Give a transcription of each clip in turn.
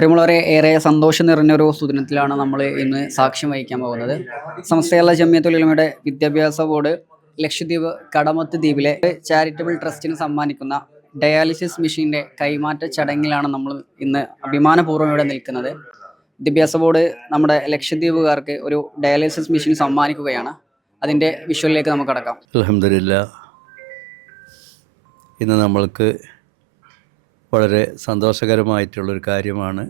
പ്രിയമുള്ളവരെ, ഏറെ സന്തോഷം നിറഞ്ഞൊരു സുദിനത്തിലാണ് നമ്മൾ ഇന്ന് സാക്ഷ്യം വഹിക്കാൻ പോകുന്നത്. സമസ്ത കേരള ജമിയത്തുൽ ഉലമയുടെ വിദ്യാഭ്യാസ ബോർഡ് ലക്ഷദ്വീപ് കടമത്ത് ദ്വീപിലെ ചാരിറ്റബിൾ ട്രസ്റ്റിന് സമ്മാനിക്കുന്ന ഡയാലിസിസ് മെഷീൻ്റെ കൈമാറ്റ ചടങ്ങിലാണ് നമ്മൾ ഇന്ന് അഭിമാനപൂർവ്വം ഇവിടെ നിൽക്കുന്നത്. വിദ്യാഭ്യാസ ബോർഡ് നമ്മുടെ ലക്ഷദ്വീപുകാർക്ക് ഒരു ഡയാലിസിസ് മെഷീൻ സമ്മാനിക്കുകയാണ്. അതിൻ്റെ വിഷ്വലിലേക്ക് നമുക്ക് കടക്കാം. അൽഹംദുലില്ലാ, ഇന്ന് നമ്മൾക്ക് വളരെ സന്തോഷകരമായിട്ടുള്ളൊരു കാര്യമാണ്.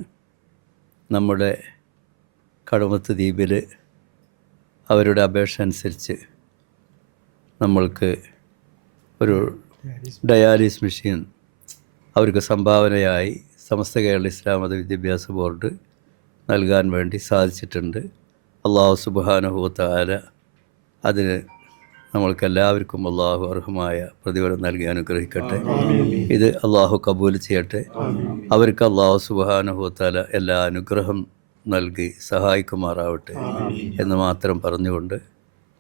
നമ്മുടെ കടമത്ത് ദ്വീപിൽ അവരുടെ അപേക്ഷ അനുസരിച്ച് നമ്മൾക്ക് ഒരു ഡയാലിസിസ് മെഷീൻ അവർക്ക് സംഭാവനയായി സമസ്ത കേരള ഇസ്ലാം മത വിദ്യാഭ്യാസ ബോർഡ് നൽകാൻ വേണ്ടി സാധിച്ചിട്ടുണ്ട്. അള്ളാഹു സുബ്ഹാനഹു വ തആല അതിന് നമ്മൾക്കെല്ലാവർക്കും അള്ളാഹു അർഹമായ പ്രതിഫലം നൽകി അനുഗ്രഹിക്കട്ടെ. ഇത് അള്ളാഹു കബൂൽ ചെയ്യട്ടെ. അവർക്ക് അള്ളാഹു സുബ്ഹാനഹു വ തആല എല്ലാ അനുഗ്രഹം നൽകി സഹായിക്കുമാറാവട്ടെ എന്ന് മാത്രം പറഞ്ഞുകൊണ്ട്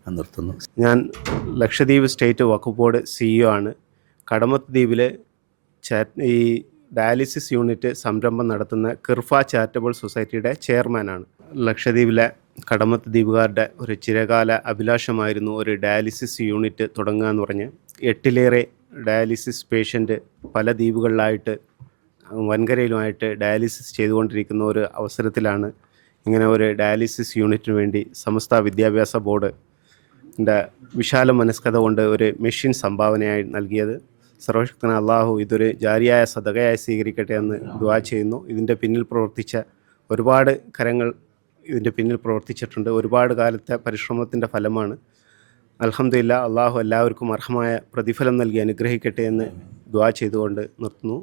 ഞാൻ നിർത്തുന്നു. ഞാൻ ലക്ഷദ്വീപ് സ്റ്റേറ്റ് വഖഫ് ബോർഡ് CEO ആണ്. കടമത്ത് ദ്വീപിലെ ഈ ഡയാലിസിസ് യൂണിറ്റ് സംരംഭം നടത്തുന്ന കിർഫ ചാരിറ്റബിൾ സൊസൈറ്റിയുടെ ചെയർമാനാണ്. ലക്ഷദ്വീപിലെ കടമത്ത് ദ്വീപുകാരുടെ ഒരു ചിരകാല അഭിലാഷമായിരുന്നു ഒരു ഡയാലിസിസ് യൂണിറ്റ് തുടങ്ങുക എന്ന് പറഞ്ഞ്. 8ലേറെ ഡയാലിസിസ് പേഷ്യൻ്റ് പല ദ്വീപുകളിലായിട്ട് വൻകരയിലുമായിട്ട് ഡയാലിസിസ് ചെയ്തുകൊണ്ടിരിക്കുന്ന ഒരു അവസരത്തിലാണ് ഇങ്ങനെ ഒരു ഡയാലിസിസ് യൂണിറ്റിന് വേണ്ടി സമസ്ത വിദ്യാഭ്യാസ ബോർഡിൻ്റെ വിശാല മനസ്കത കൊണ്ട് ഒരു മെഷീൻ സംഭാവനയായി നൽകിയത്. സർവശക്തനായ അള്ളാഹു ഇതൊരു ജാരിയായ സദഖയായി സ്വീകരിക്കട്ടെ എന്ന് ദുആ ചെയ്യുന്നു. ഇതിൻ്റെ പിന്നിൽ പ്രവർത്തിച്ച ഒരുപാട് കരങ്ങൾ ഇതിൻ്റെ പിന്നിൽ പ്രവർത്തിച്ചിട്ടുണ്ട്. ഒരുപാട് കാലത്തെ പരിശ്രമത്തിൻ്റെ ഫലമാണ്. അൽഹംദുലില്ലാ, അള്ളാഹു എല്ലാവർക്കും അർഹമായ പ്രതിഫലം നൽകി അനുഗ്രഹിക്കട്ടെ എന്ന് ദുആ ചെയ്തുകൊണ്ട് നിർത്തുന്നു.